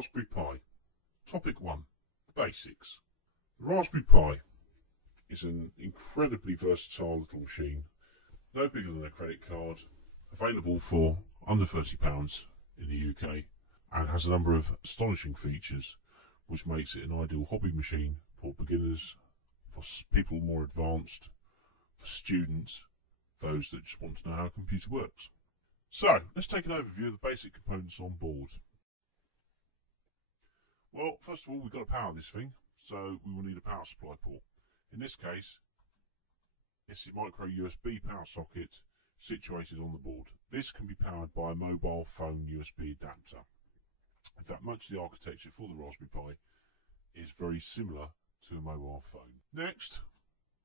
Raspberry Pi. Topic 1. Basics. The Raspberry Pi is an incredibly versatile little machine, no bigger than a credit card, available for under £30 in the UK, and has a number of astonishing features which makes it an ideal hobby machine for beginners, for people more advanced, for students, those that just want to know how a computer works. So, let's take an overview of the basic components on board. Well, first of all, we've got to power this thing, so we will need a power supply port. In this case, it's the micro USB power socket situated on the board. This can be powered by a mobile phone USB adapter. In fact, much of the architecture for the Raspberry Pi is very similar to a mobile phone. Next,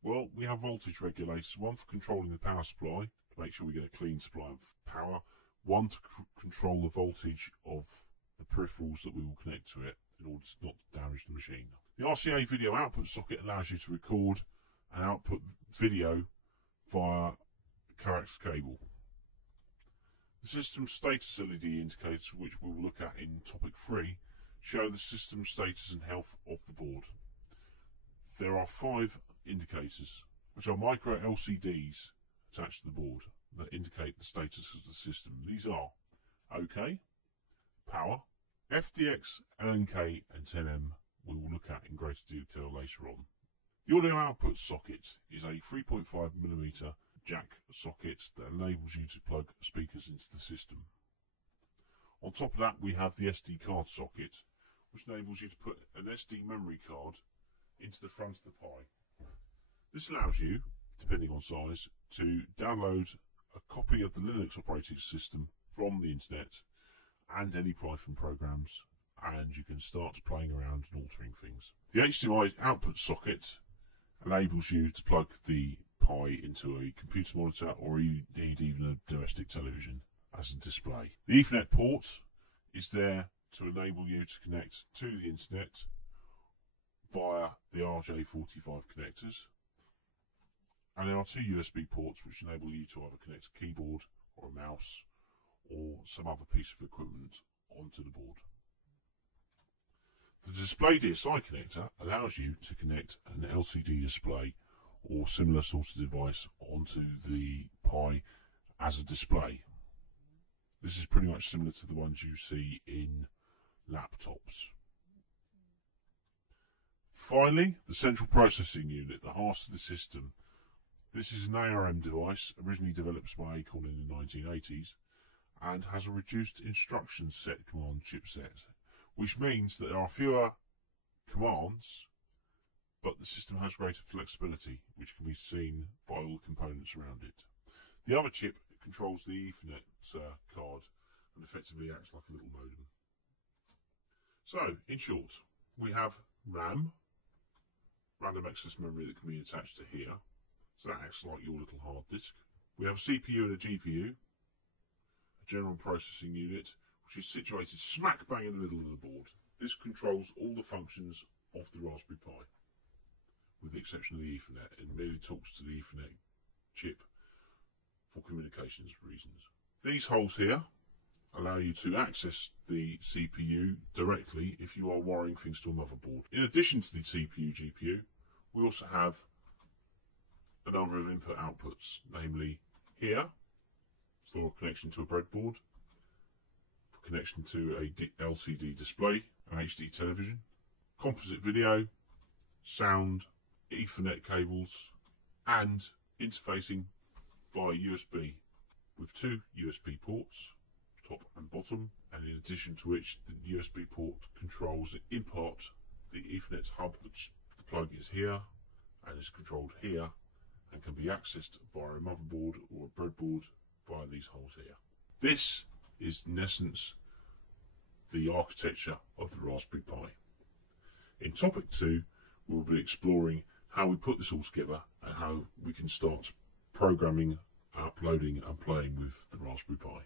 well, we have voltage regulators, one for controlling the power supply to make sure we get a clean supply of power, one to control the voltage of the peripherals that we will connect to it in order to not damage the machine. The RCA video output socket allows you to record and output video via coax cable. The system status LED indicators, which we will look at in topic 3, show the system status and health of the board. There are 5 indicators, which are micro LCDs attached to the board that indicate the status of the system. These are OK, power, FDX, LNK and 10M we will look at in greater detail later on. The audio output socket is a 3.5mm jack socket that enables you to plug speakers into the system. On top of that, we have the SD card socket, which enables you to put an SD memory card into the front of the Pi. This allows you, depending on size, to download a copy of the Linux operating system from the internet and any Python programs, and you can start playing around and altering things. The HDMI output socket enables you to plug the Pi into a computer monitor or indeed even a domestic television as a display. The Ethernet port is there to enable you to connect to the internet via the RJ45 connectors, and there are 2 USB ports which enable you to either connect a keyboard or a mouse or some other piece of equipment onto the board. The display DSI connector allows you to connect an LCD display or similar sort of device onto the Pi as a display. This is pretty much similar to the ones you see in laptops. Finally, the central processing unit, the heart of the system. This is an ARM device originally developed by Acorn in the 1980s and has a reduced instruction set command chipset, which means that there are fewer commands, but the system has greater flexibility, which can be seen by all the components around it. The other chip controls the Ethernet card and effectively acts like a little modem. So, in short, we have RAM, random access memory that can be attached to here, so that acts like your little hard disk. We have a CPU and a GPU, a general processing unit, which is situated smack bang in the middle of the board. This controls all the functions of the Raspberry Pi, with the exception of the Ethernet. It merely talks to the Ethernet chip for communications reasons. These holes here allow you to access the CPU directly if you are wiring things to a motherboard. In addition to the CPU GPU, we also have a number of input outputs, namely here for connection to a breadboard, for connection to a LCD display, an HD television, composite video, sound, Ethernet cables, and interfacing via USB with 2 USB ports, top and bottom, and in addition to which the USB port controls in part the Ethernet hub, which the plug is here and is controlled here and can be accessed via a motherboard or a breadboard via these holes here. This is in essence the architecture of the Raspberry Pi. In topic 2, we'll be exploring how we put this all together and how we can start programming, uploading and playing with the Raspberry Pi.